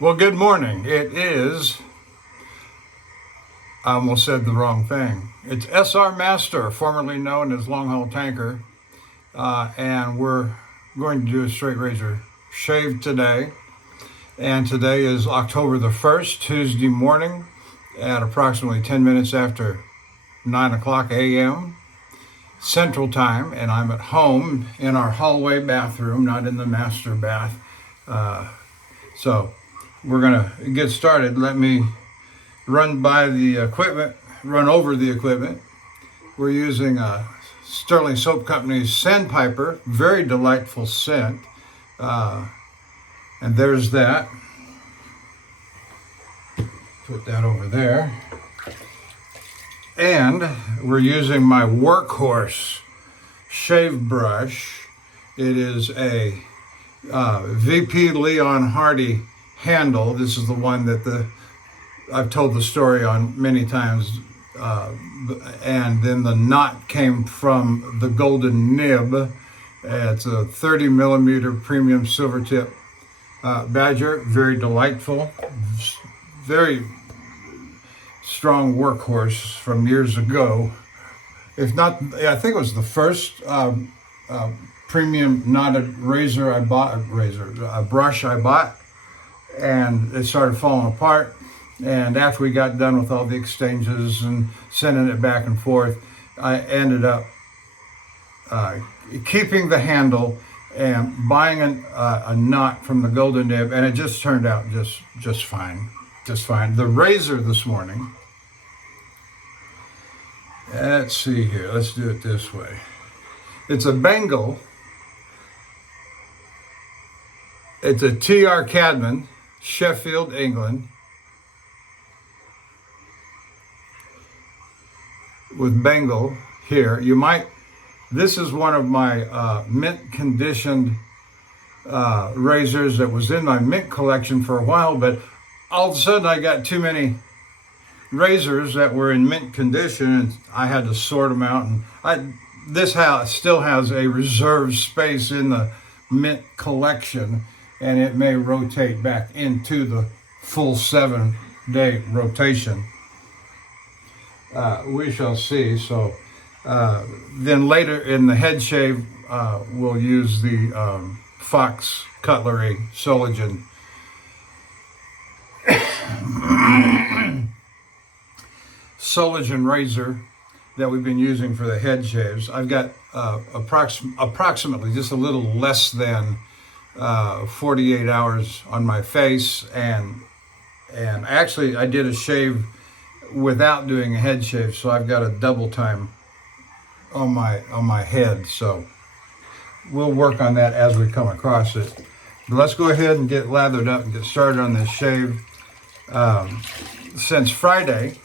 Well, good morning. It is, I almost said the wrong thing. It's SR Master, formerly known as Longhaultanker, and we're going to do a straight razor shave today. And today is October the 1st, Tuesday morning, at approximately 10 minutes after 9 o'clock a.m. Central Time, and I'm at home in our hallway bathroom, not in the master bath. So we're gonna get started. Let me run over the equipment. We're using a Sterling Soap Company's Sandpiper, very delightful scent. And there's that. Put that over there. And we're using my workhorse shave brush. It is a VP Leon Hardy handle. This is the one that I've told the story on many times. And then the knot came from the golden nib. It's a 30 millimeter premium silver tip badger. Very delightful. Very strong workhorse from years ago. If not, I think it was the first premium knotted razor I bought, a brush I bought, and it started falling apart. And after we got done with all the exchanges and sending it back and forth, I ended up keeping the handle and buying a knot from the golden nib, and it just turned out just fine. Just fine. The razor this morning, let's see here, let's do it this way. It's a Bengal. It's a TR Cadman, Sheffield, England, with Bengal here. This is one of my mint conditioned razors that was in my mint collection for a while, but all of a sudden I got too many razors that were in mint condition, and I had to sort them out. And this house still has a reserve space in the mint collection, and it may rotate back into the full 7-day rotation. We shall see. So then later in the head shave, we'll use the Fox Cutlery Soligen razor that we've been using for the head shaves. I've got approximately just a little less than 48 hours on my face, and actually I did a shave without doing a head shave, so I've got a double time on my head. So we'll work on that as we come across it. But let's go ahead and get lathered up and get started on this shave. Since Friday,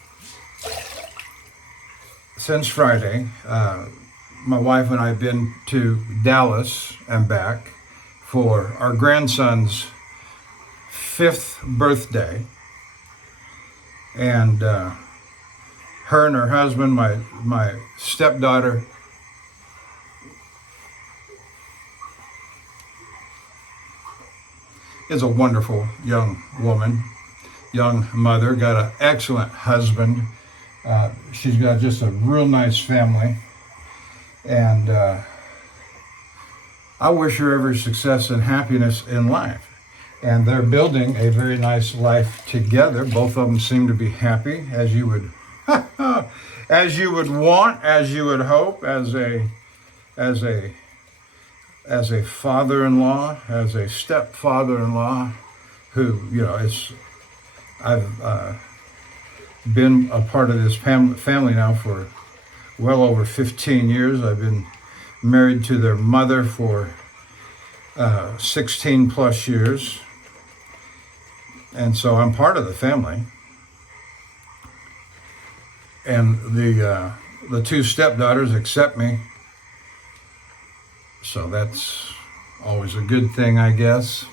my wife and I have been to Dallas and back for our grandson's 5th birthday. And her and her husband, my stepdaughter, is a wonderful young woman, young mother, got an excellent husband. She's got just a real nice family, and I wish her every success and happiness in life. And they're building a very nice life together. Both of them seem to be happy, as you would, as you would want, as you would hope, as a father-in-law, as a stepfather-in-law, who, I've been a part of this family now for well over 15 years. I've been married to their mother for 16 plus years. And so I'm part of the family. And the two stepdaughters accept me. So that's always a good thing, I guess.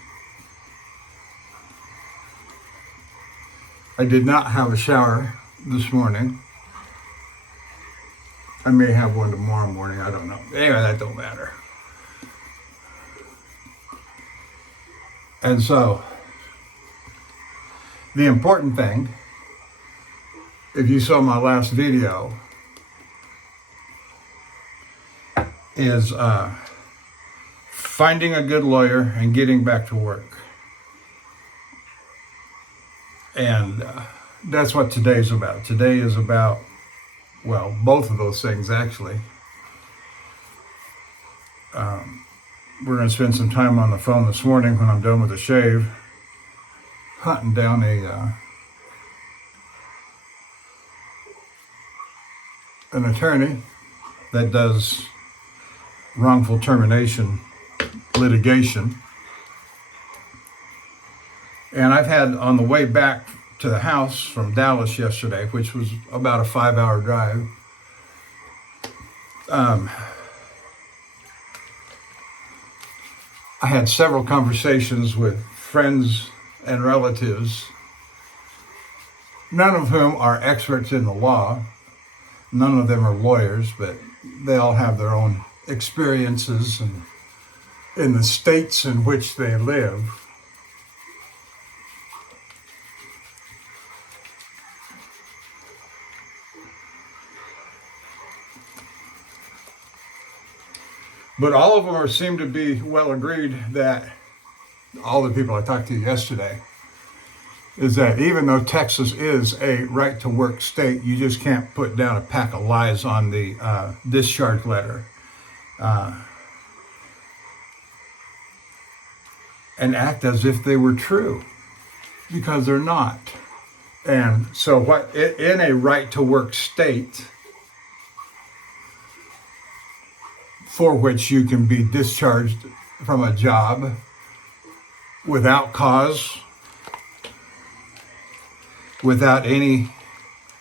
I did not have a shower this morning. I may have one tomorrow morning, I don't know. Anyway, that don't matter. And so The important thing, if you saw my last video, is finding a good lawyer and getting back to work. And that's what today's about. Today is about, well, both of those things actually. We're going to spend some time on the phone this morning when I'm done with the shave, hunting down an attorney that does wrongful termination litigation. And I've had, on the way back to the house from Dallas yesterday, which was about a 5-hour drive, I had several conversations with friends and relatives, none of whom are experts in the law. None of them are lawyers, but they all have their own experiences and in the states in which they live. But all of them seem to be well agreed that, all the people I talked to yesterday, is that even though Texas is a right-to-work state, you just can't put down a pack of lies on the discharge letter and act as if they were true, because they're not. And so what in a right-to-work state for which you can be discharged from a job without cause, without any,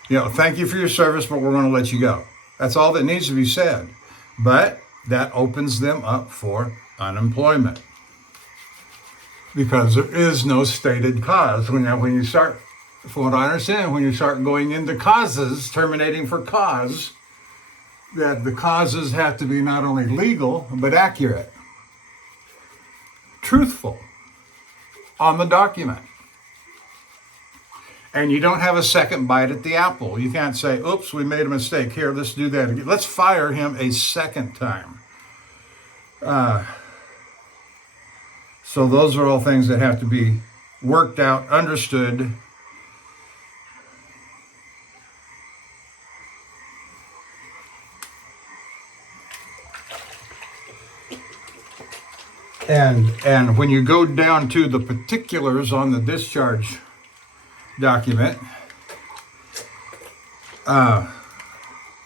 thank you for your service, but we're going to let you go. That's all that needs to be said. But that opens them up for unemployment, because there is no stated cause. When you start, from what I understand, when you start going into causes, terminating for cause, that the causes have to be not only legal, but accurate, truthful, on the document. And you don't have a second bite at the apple. You can't say, oops, we made a mistake. Here, let's do that again. Let's fire him a second time. So those are all things that have to be worked out, understood. And when you go down to the particulars on the discharge document,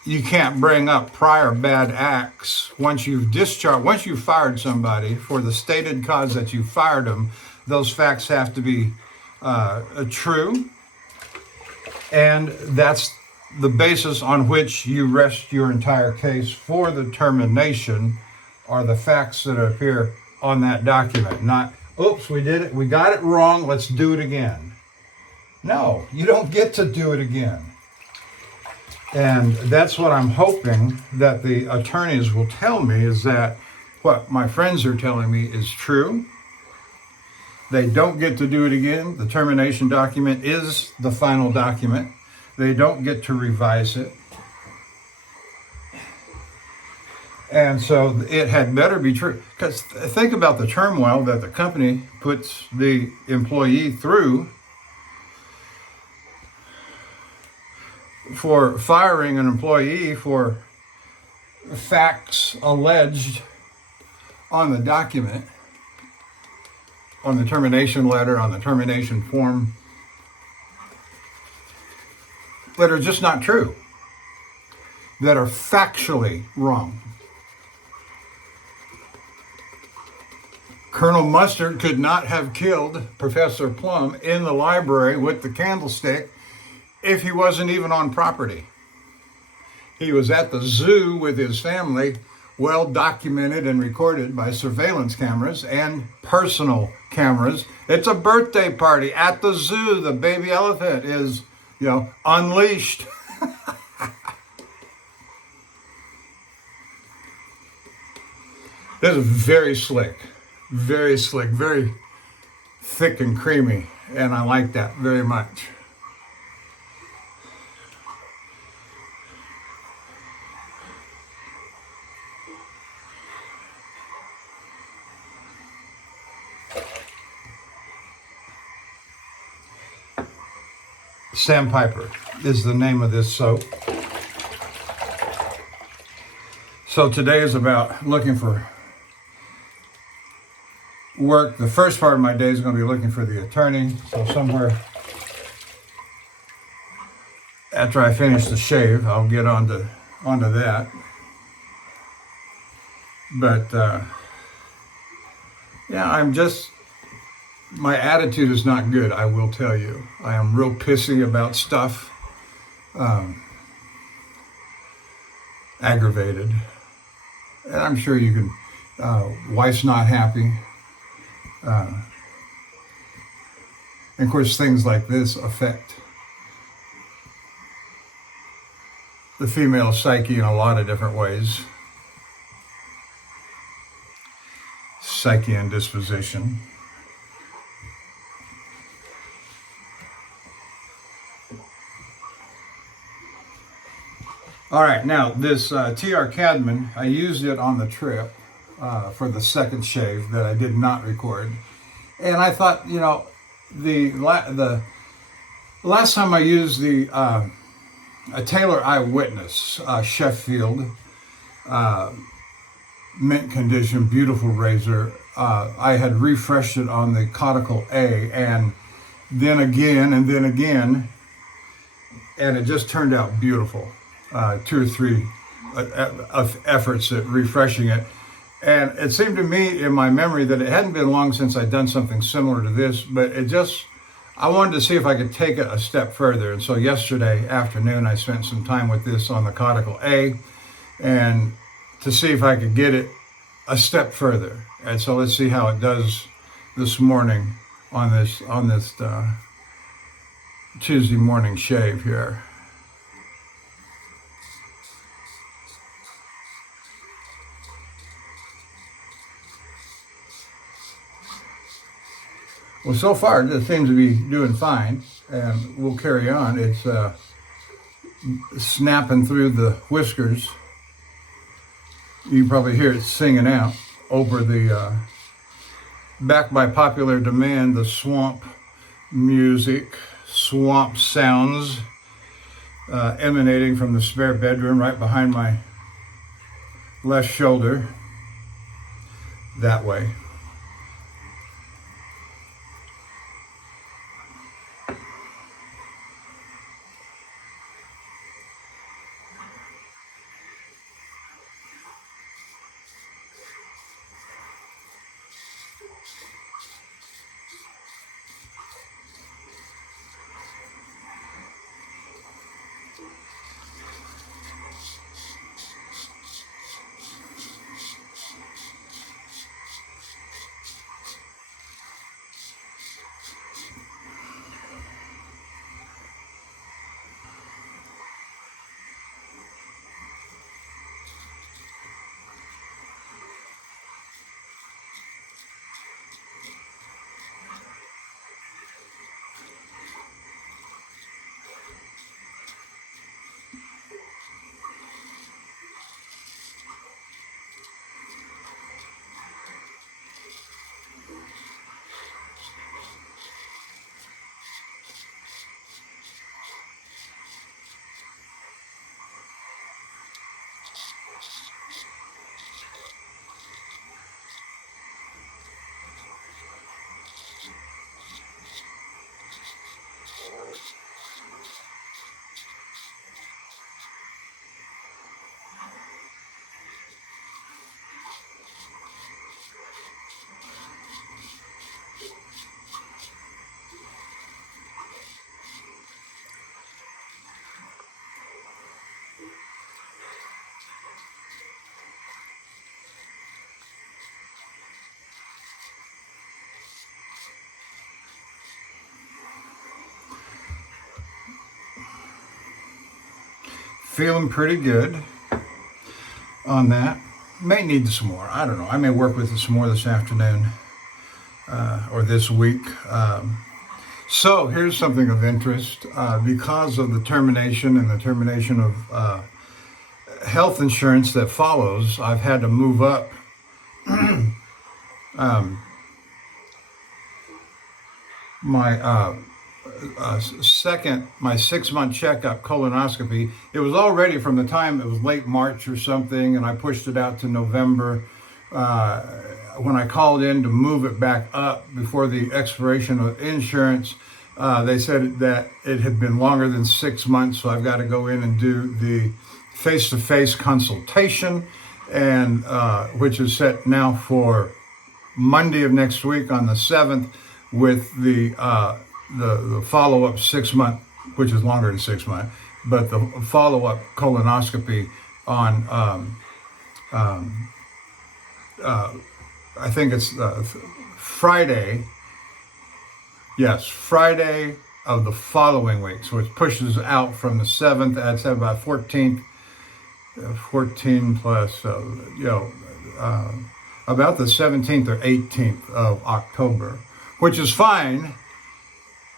you can't bring up prior bad acts once you've fired somebody for the stated cause that you fired them. Those facts have to be true, and that's the basis on which you rest your entire case for the termination, are the facts that appear on that document. Not, oops, we did it, we got it wrong, let's do it again. No, you don't get to do it again. And that's what I'm hoping that the attorneys will tell me, is that what my friends are telling me is true. They don't get to do it again. The termination document is the final document. They don't get to revise it. And so it had better be true. Because think about the turmoil that the company puts the employee through for firing an employee for facts alleged on the document, on the termination letter, on the termination form, that are just not true, that are factually wrong. Colonel Mustard could not have killed Professor Plum in the library with the candlestick if he wasn't even on property. He was at the zoo with his family, well documented and recorded by surveillance cameras and personal cameras. It's a birthday party at the zoo. The baby elephant is, unleashed. This is very slick, very thick and creamy. and I like that very much. Sandpiper is the name of this soap. So today is about looking for work. The first part of my day is going to be looking for the attorney. So somewhere after I finish the shave, I'll get onto that. But yeah, my attitude is not good, I will tell you. I am real pissy about stuff, aggravated. And I'm sure you can, wife's not happy. And of course, things like this affect the female psyche in a lot of different ways. Psyche and disposition. All right, now this TR Cadman, I used it on the trip for the second shave that I did not record. And I thought, you know, the last time I used a Taylor Eyewitness Sheffield mint condition, beautiful razor, I had refreshed it on the Conical A, and then again, and it just turned out beautiful. 2 or 3 efforts at refreshing it. And it seemed to me in my memory that it hadn't been long since I'd done something similar to this, but I wanted to see if I could take it a step further. And so yesterday afternoon, I spent some time with this on the Conical A, and to see if I could get it a step further. And so let's see how it does this morning on this Tuesday morning shave here. Well, so far it seems to be doing fine, and we'll carry on. It's snapping through the whiskers. You can probably hear it singing out over the, backed by popular demand, the swamp music, swamp sounds emanating from the spare bedroom right behind my left shoulder, that way. Feeling pretty good on that. May need some more. I don't know. I may work with it some more this afternoon or this week. So here's something of interest. Because of the termination and the termination of health insurance that follows, I've had to move up my my 6-month checkup colonoscopy. It was already from the time it was late March or something, and I pushed it out to November. When I called in to move it back up before the expiration of insurance, they said that it had been longer than 6 months, so I've got to go in and do the face-to-face consultation, and which is set now for Monday of next week on the 7th, with the follow-up 6 month, which is longer than 6 months, but the follow-up colonoscopy on I think it's Friday. Yes, Friday of the following week. So it pushes out from the 7th. That's about 14 plus, about the 17th or 18th of October, which is fine,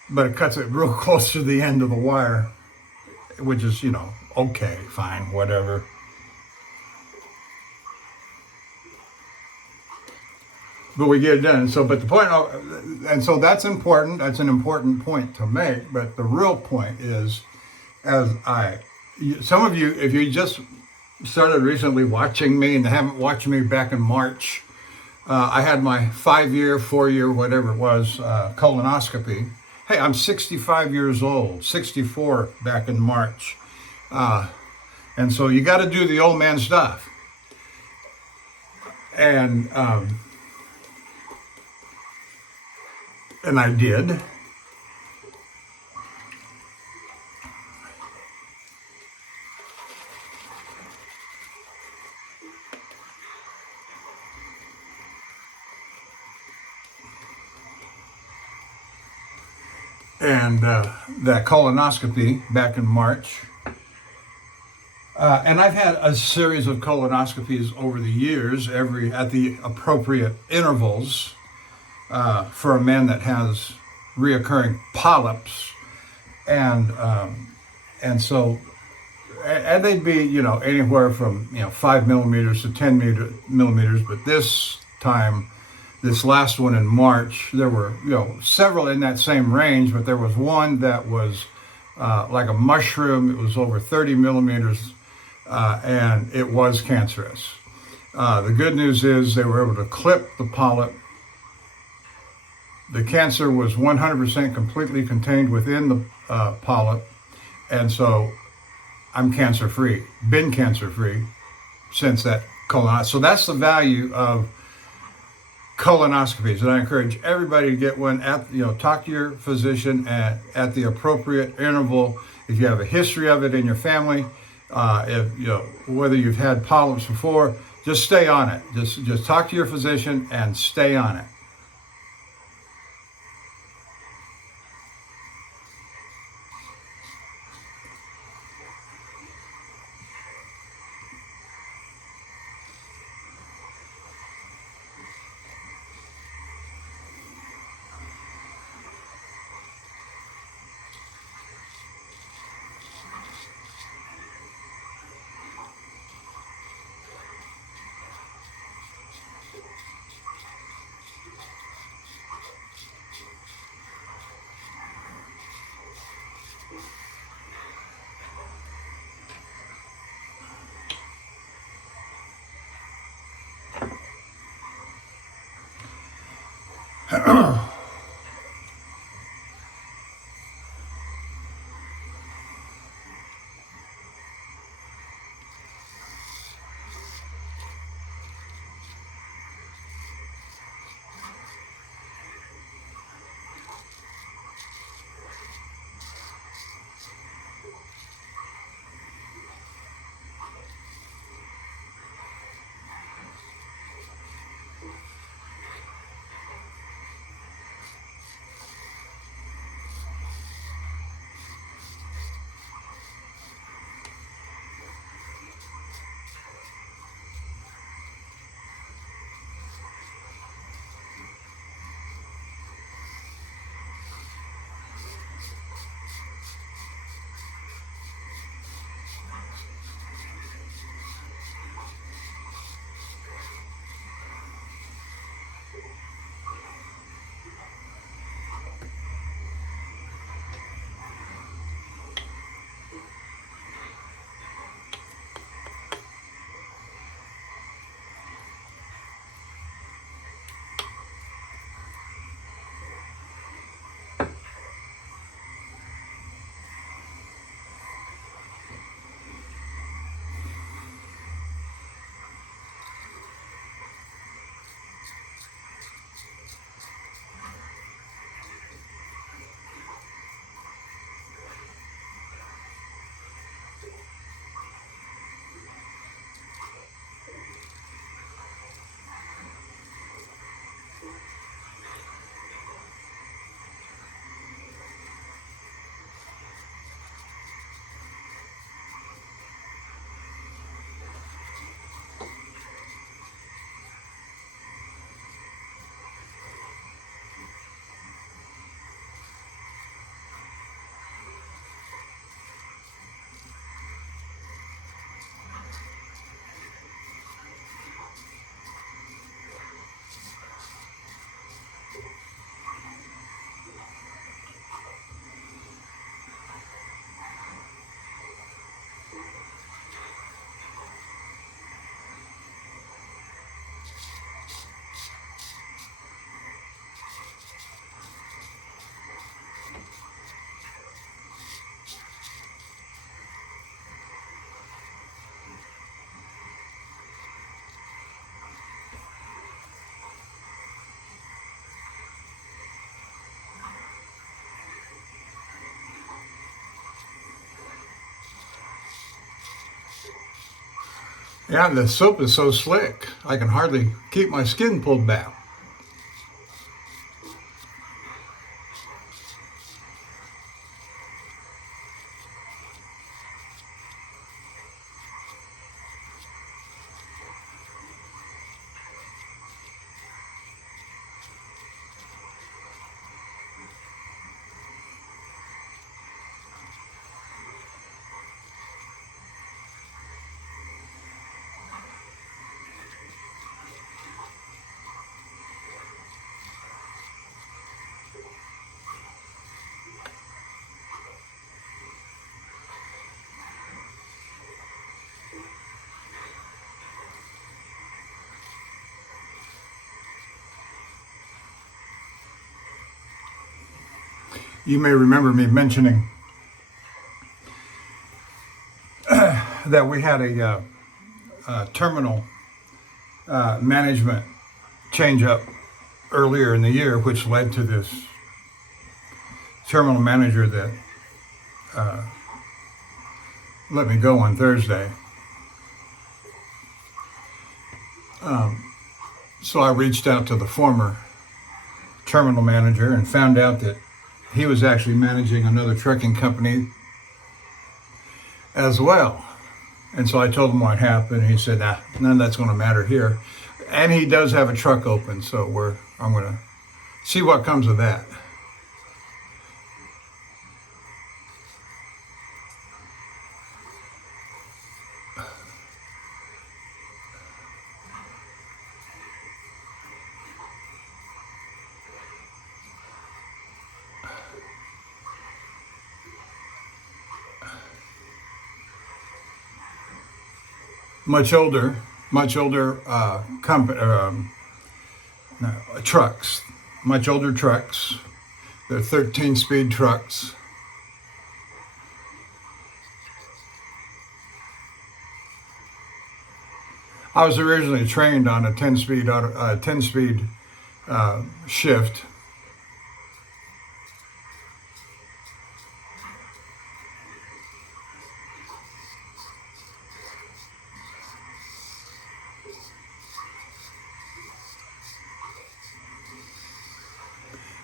but it cuts it real close to the end of the wire, which is, okay, fine, whatever. But we get it done. So, but the point, and so that's important. That's an important point to make. But the real point is, some of you, if you just started recently watching me and haven't watched me back in March, I had my 5-year, 4-year, whatever it was, colonoscopy. Hey, I'm 65 years old, 64 back in March. And so you got to do the old man stuff. And I did. And that colonoscopy back in March. And I've had a series of colonoscopies over the years, at the appropriate intervals, for a man that has reoccurring polyps, and so, and they'd be anywhere from 5 millimeters to 10 millimeters, but this last one in March, there were several in that same range, but there was one that was like a mushroom. It was over 30 millimeters, and it was cancerous. The good news is they were able to clip the polyp. The cancer was 100% completely contained within the polyp, and so I'm cancer-free, been cancer-free since that colonoscopy. So that's the value of colonoscopies, and I encourage everybody to get one. Talk to your physician at the appropriate interval. If you have a history of it in your family, whether you've had polyps before, just stay on it. Just talk to your physician and stay on it. Yeah, the soap is so slick, I can hardly keep my skin pulled back. You may remember me mentioning that we had a terminal management change up earlier in the year, which led to this terminal manager that let me go on Thursday. So I reached out to the former terminal manager and found out that he was actually managing another trucking company as well. And so I told him what happened. He said, none of that's going to matter here. And he does have a truck open, so I'm going to see what comes of that. Much older trucks, much older trucks. They're 13-speed trucks. I was originally trained on a 10-speed shift.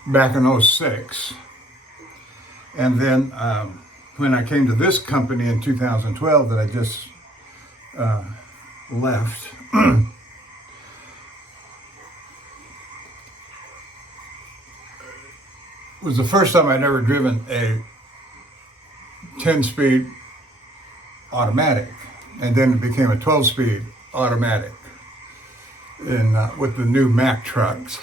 Back in '06. And then when I came to this company in 2012 that I just left, was the first time I'd ever driven a 10-speed automatic, and then it became a 12-speed automatic with the new Mack trucks.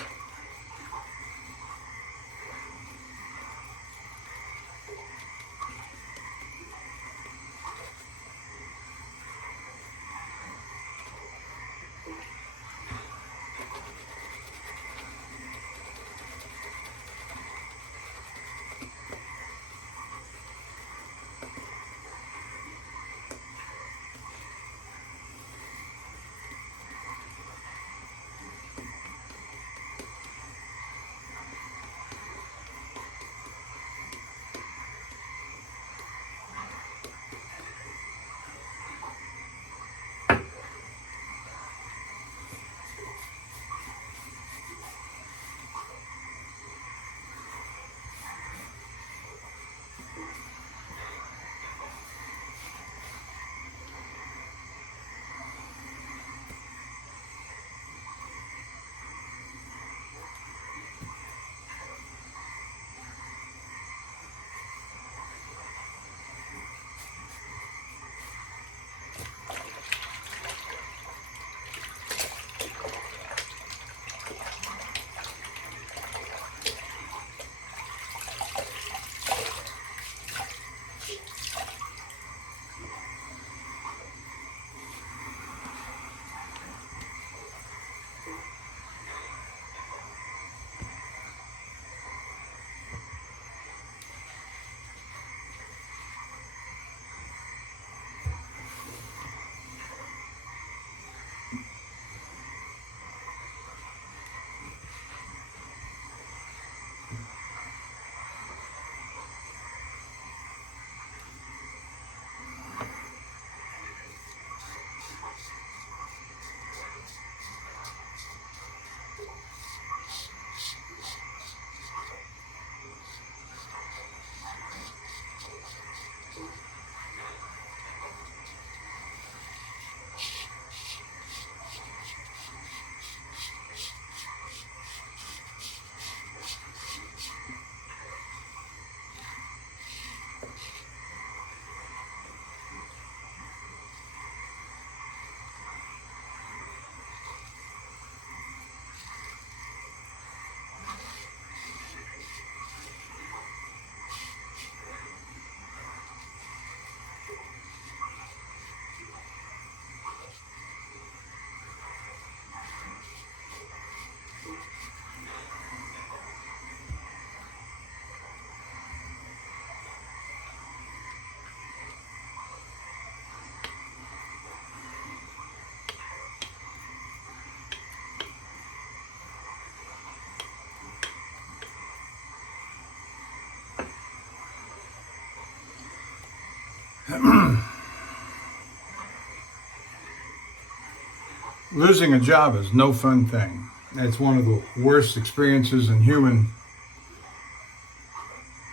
Losing a job is no fun thing. It's one of the worst experiences in human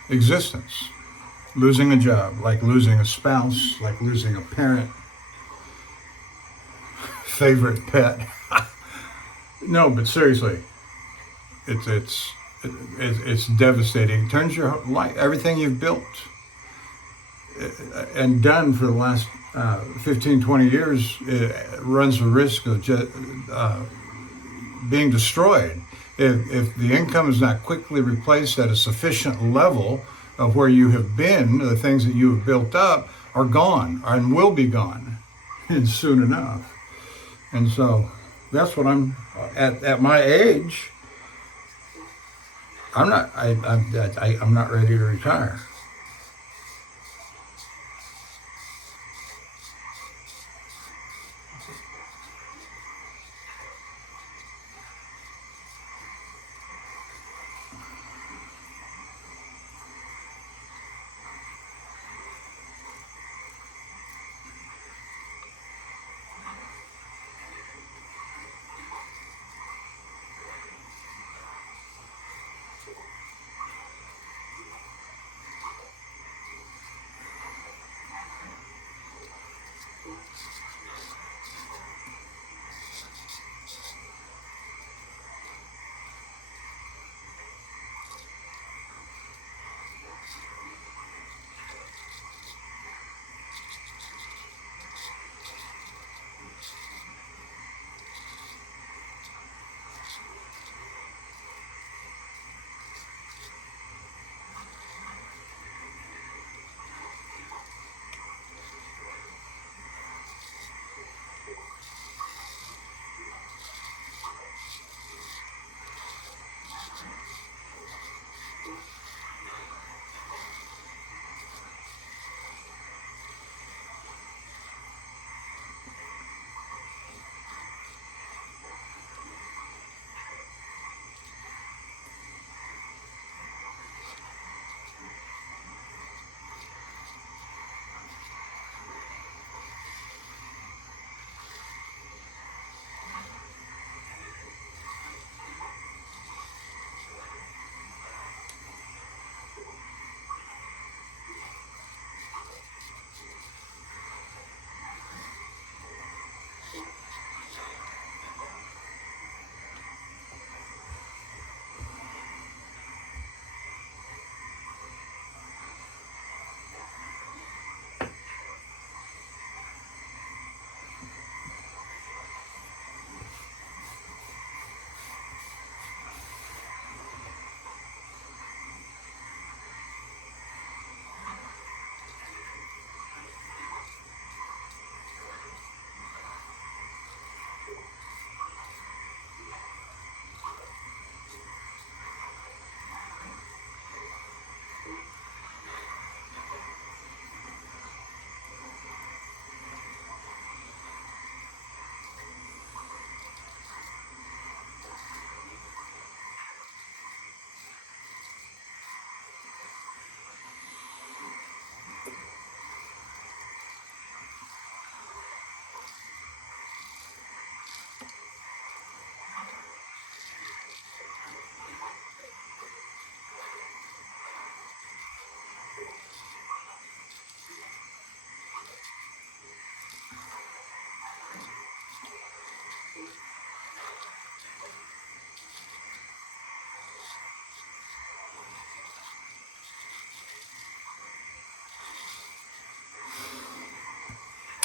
existence. Losing a job, like losing a spouse, like losing a parent, favorite pet. No, but seriously, it's devastating. It turns your life, everything you've built and done for the last 15, 20 years, it runs the risk of being destroyed. If the income is not quickly replaced at a sufficient level of where you have been, the things that you have built up are gone and will be gone and soon enough. And so that's what I'm at my age. I'm not ready to retire.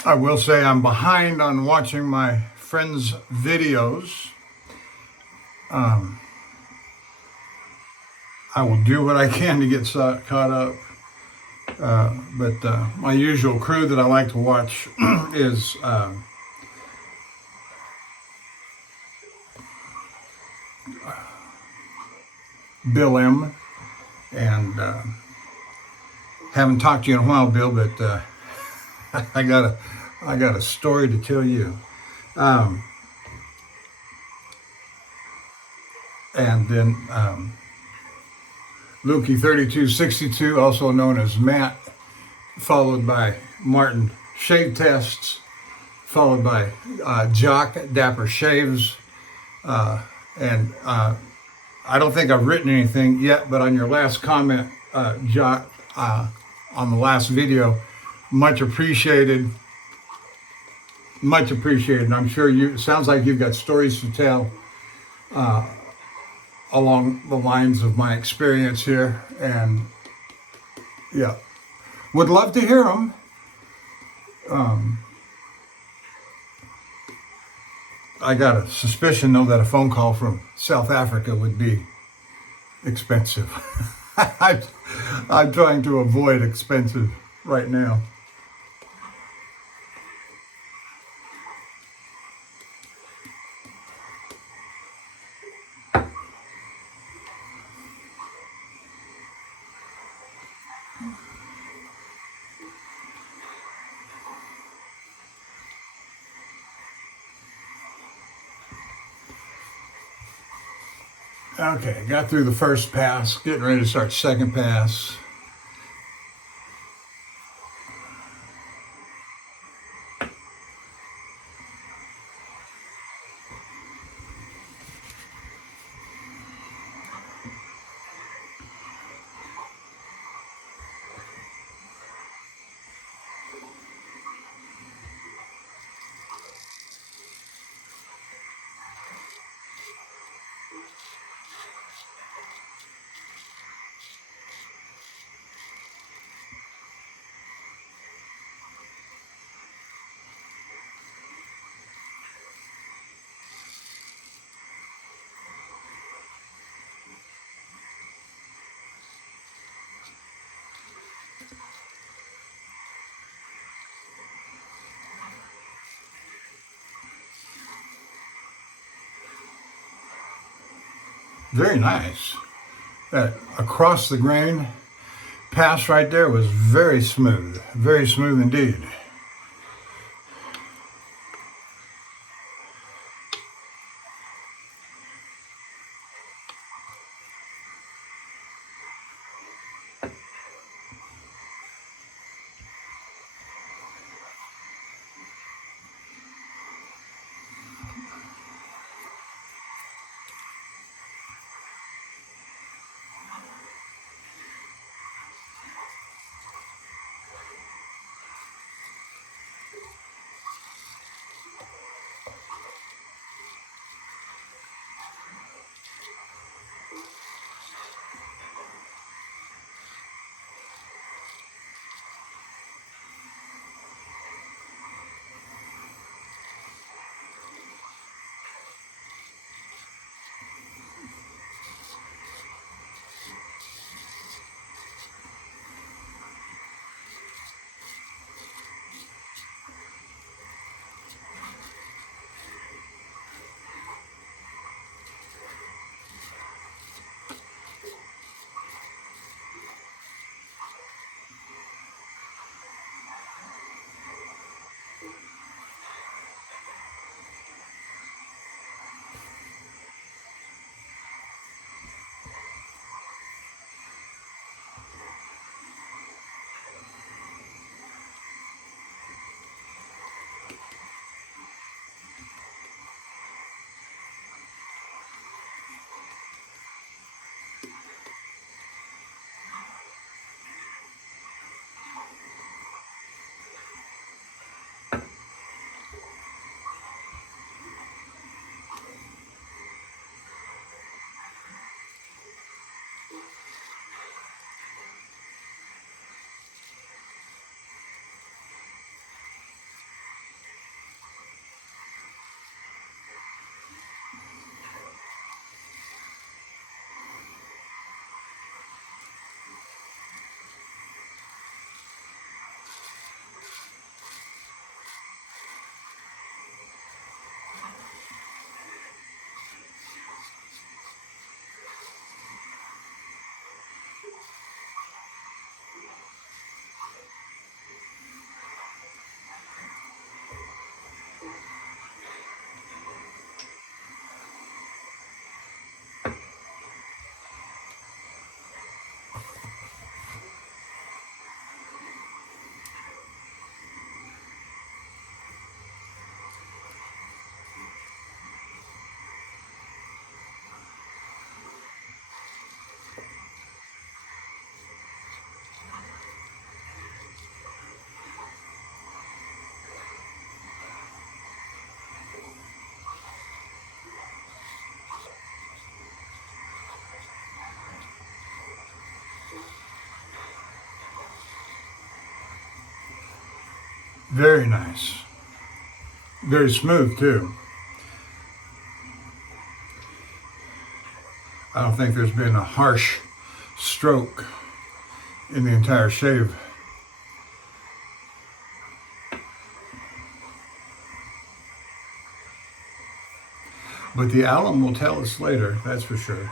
I will say I'm behind on watching my friends' videos. I will do what I can to get caught up. But my usual crew that I like to watch is Bill M. And haven't talked to you in a while, Bill, but I got a story to tell you. And then Lukey 3262, also known as Matt, followed by Martin Shave Tests, followed by Jock Dapper Shaves, and I don't think I've written anything yet, but on your last comment, Jock, on the last video, much appreciated. Much appreciated. And I'm sure it sounds like you've got stories to tell along the lines of my experience here. And yeah, would love to hear them. I got a suspicion, though, that a phone call from South Africa would be expensive. I'm trying to avoid expensive right now. Okay, got through the first pass, getting ready to start second pass. Very nice. That across the grain pass right there was very smooth indeed. Very nice. Very smooth too. I don't think there's been a harsh stroke in the entire shave. But the alum will tell us later, that's for sure.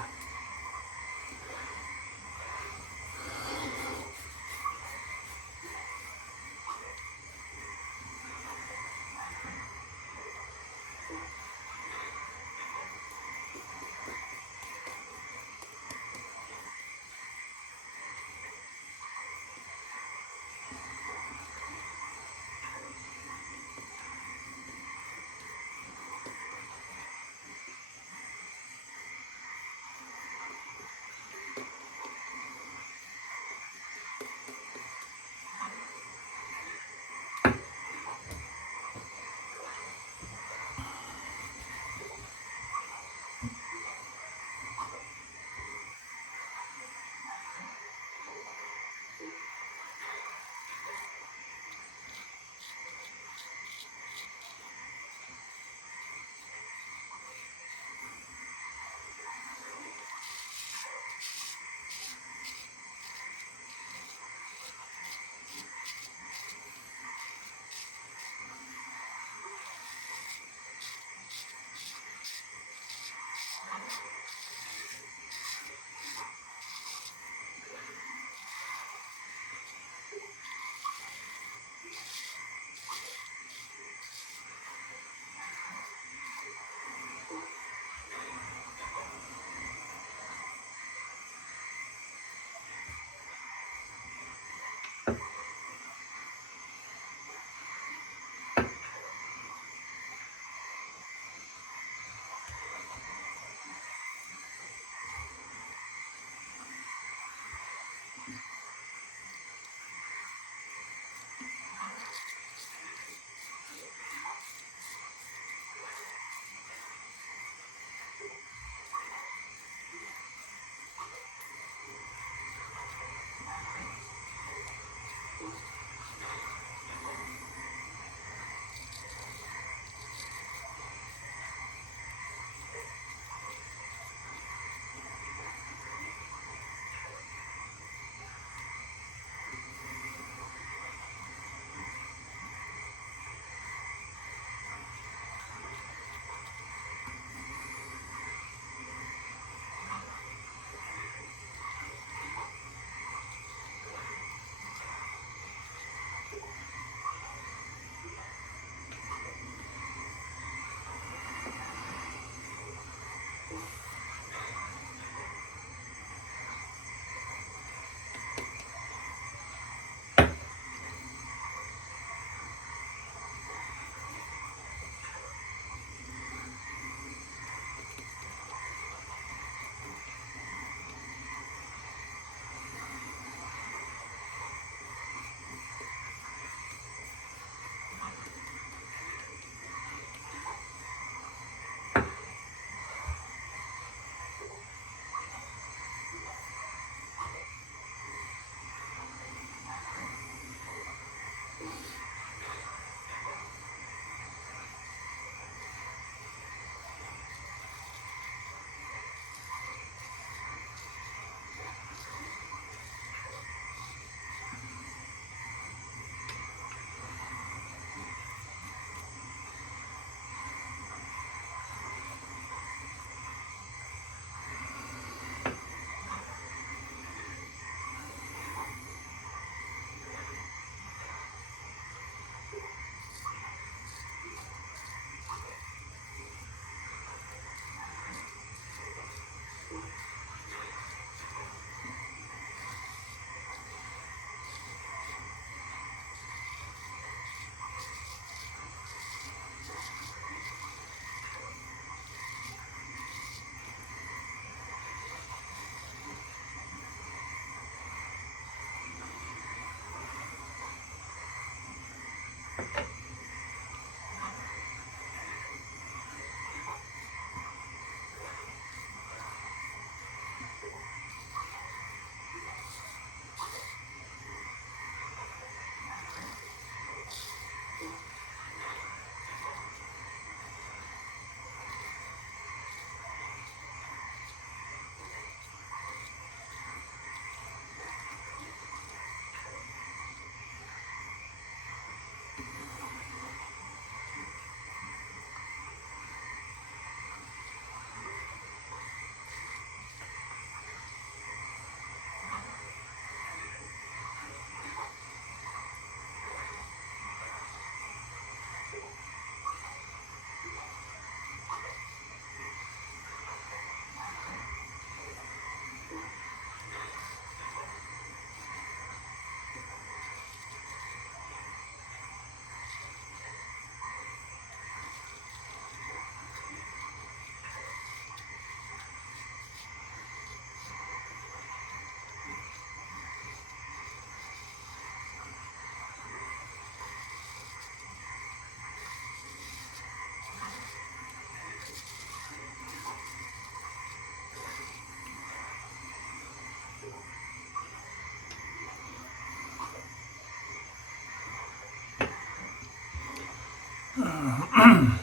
I'm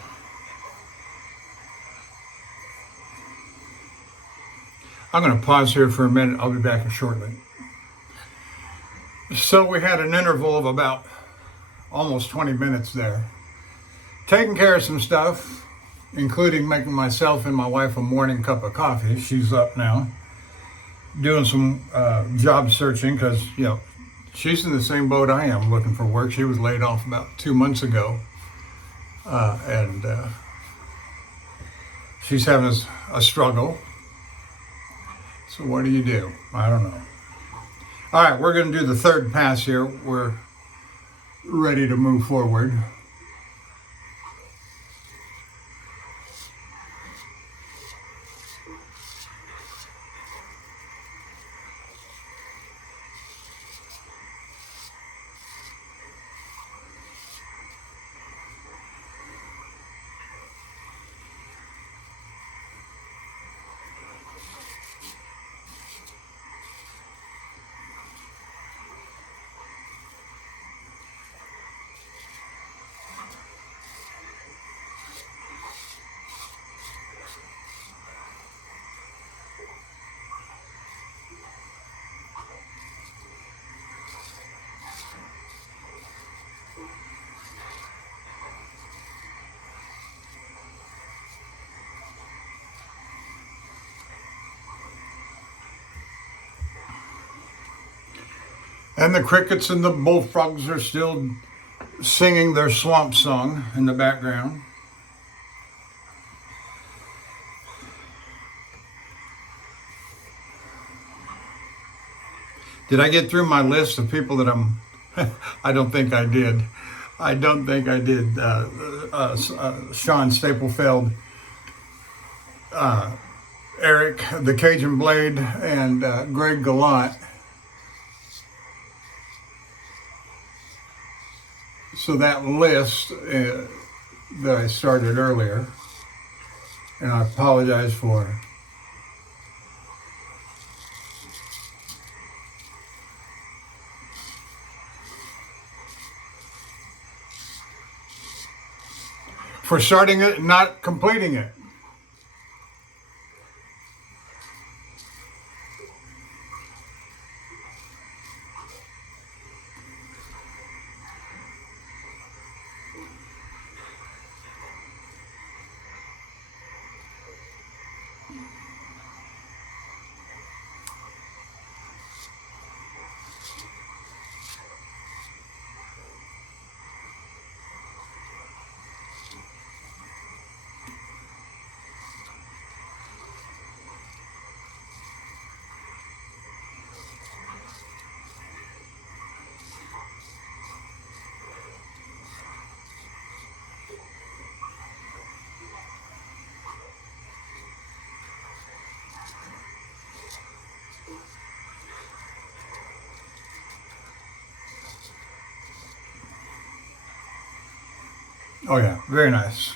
going to pause here for a minute. I'll be back shortly. So we had an interval of about almost 20 minutes there, taking care of some stuff, including making myself and my wife a morning cup of coffee. She's up now, doing some job searching because, she's in the same boat I am, looking for work. She was laid off about 2 months ago, and she's having a struggle. So what do you do? I don't know. All right, we're going to do the third pass here. We're ready to move forward. And the crickets and the bullfrogs are still singing their swamp song in the background. Did I get through my list of people that I'm... I don't think I did. I don't think I did. Sean Staplefeld, Eric, the Cajun Blade, and Greg Gallant. So that list that I started earlier, and I apologize for starting it and not completing it. Oh yeah, very nice.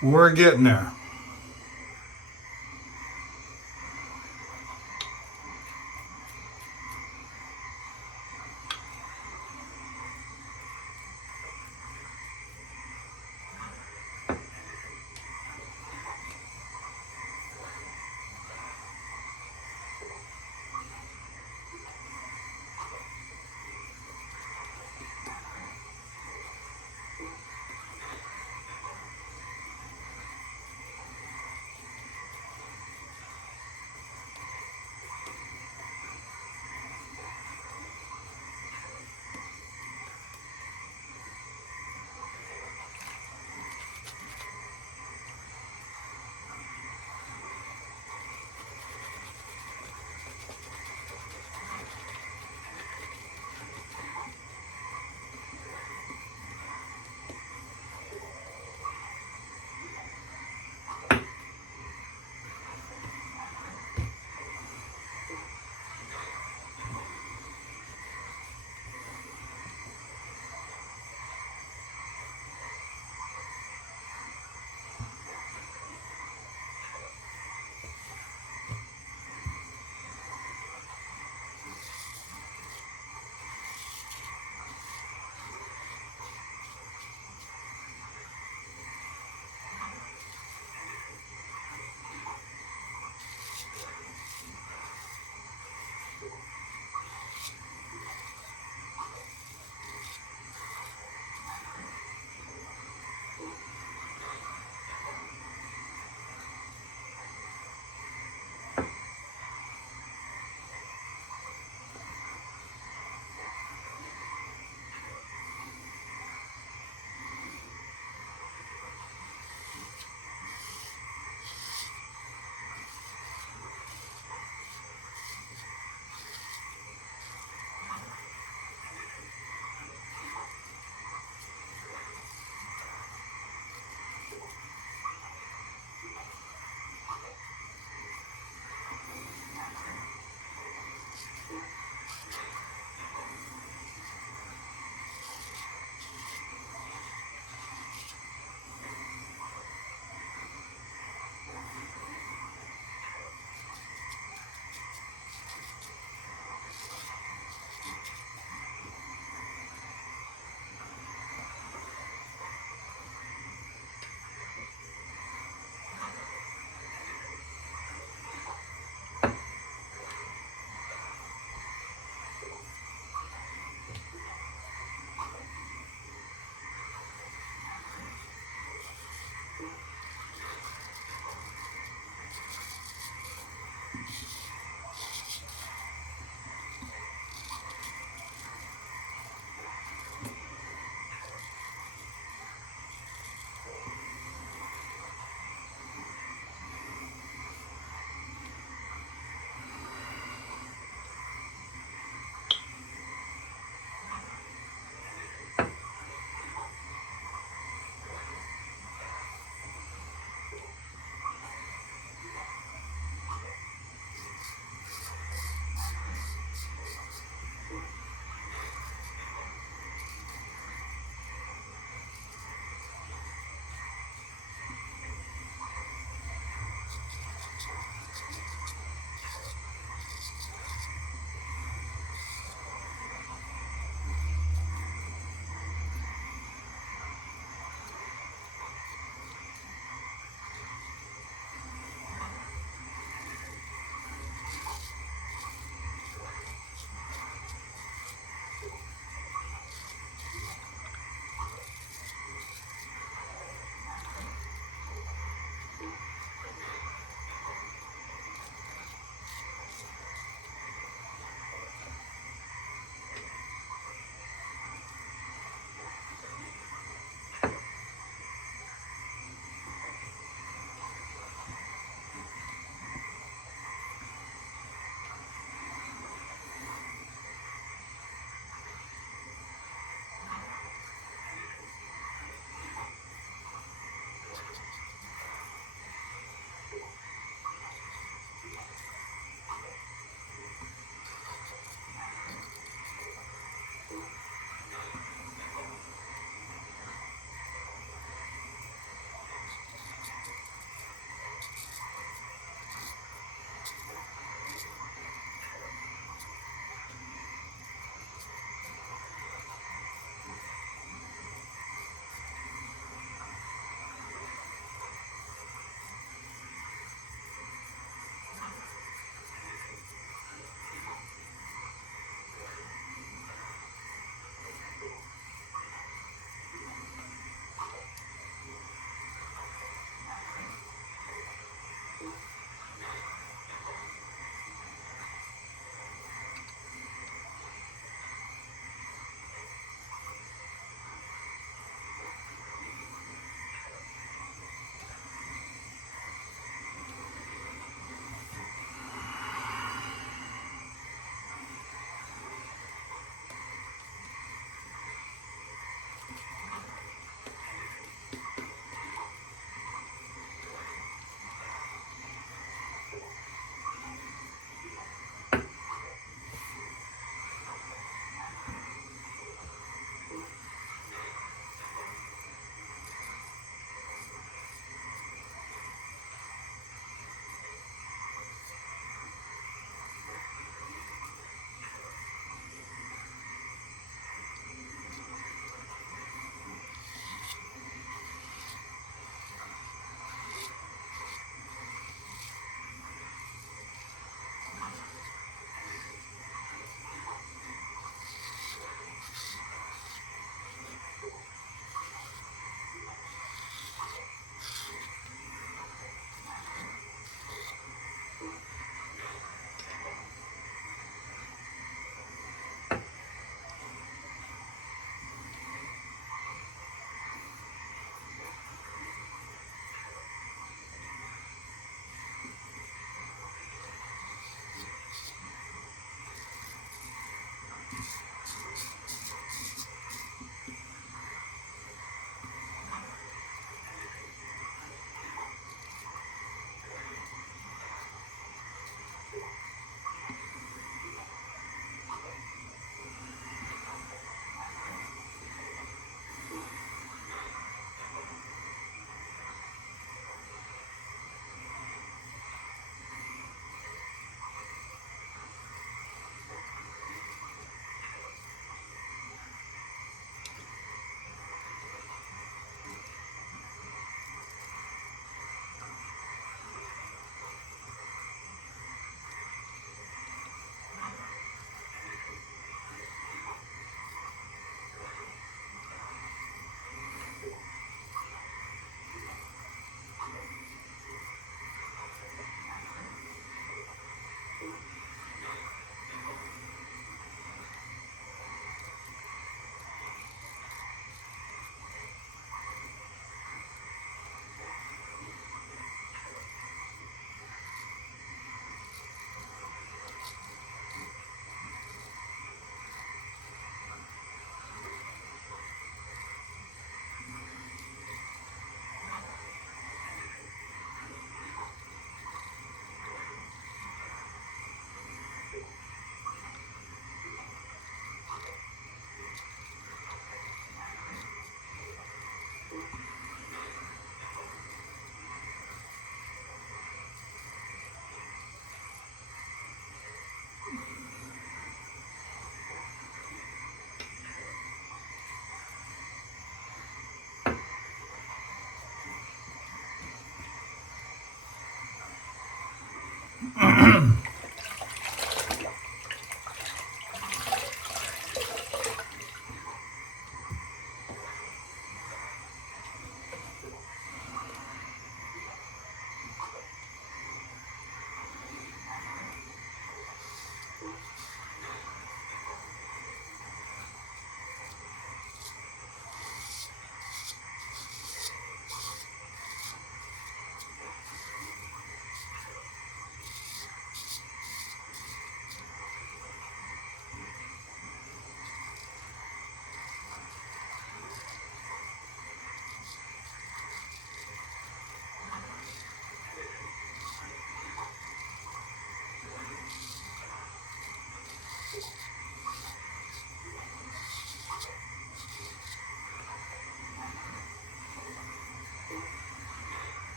We're getting there.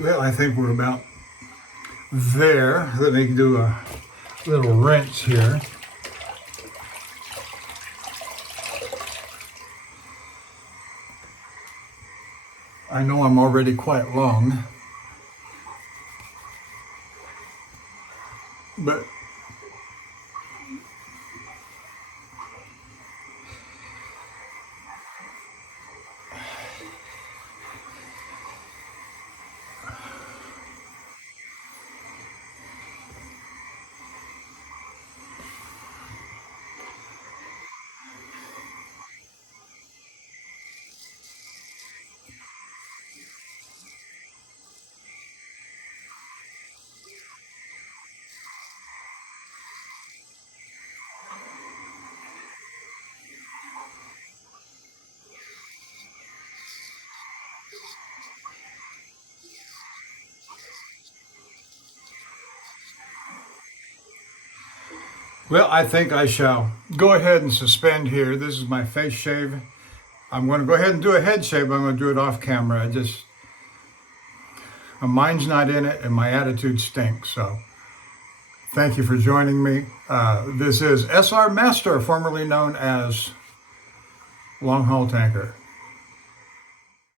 Well, I think we're about there. Let me do a little rinse here. I know I'm already quite long, but Well, I think I shall go ahead and suspend here. This is my face shave. I'm going to go ahead and do a head shave, but I'm going to do it off camera. My mind's not in it and my attitude stinks. So thank you for joining me. This is SR Master, formerly known as Longhaultanker.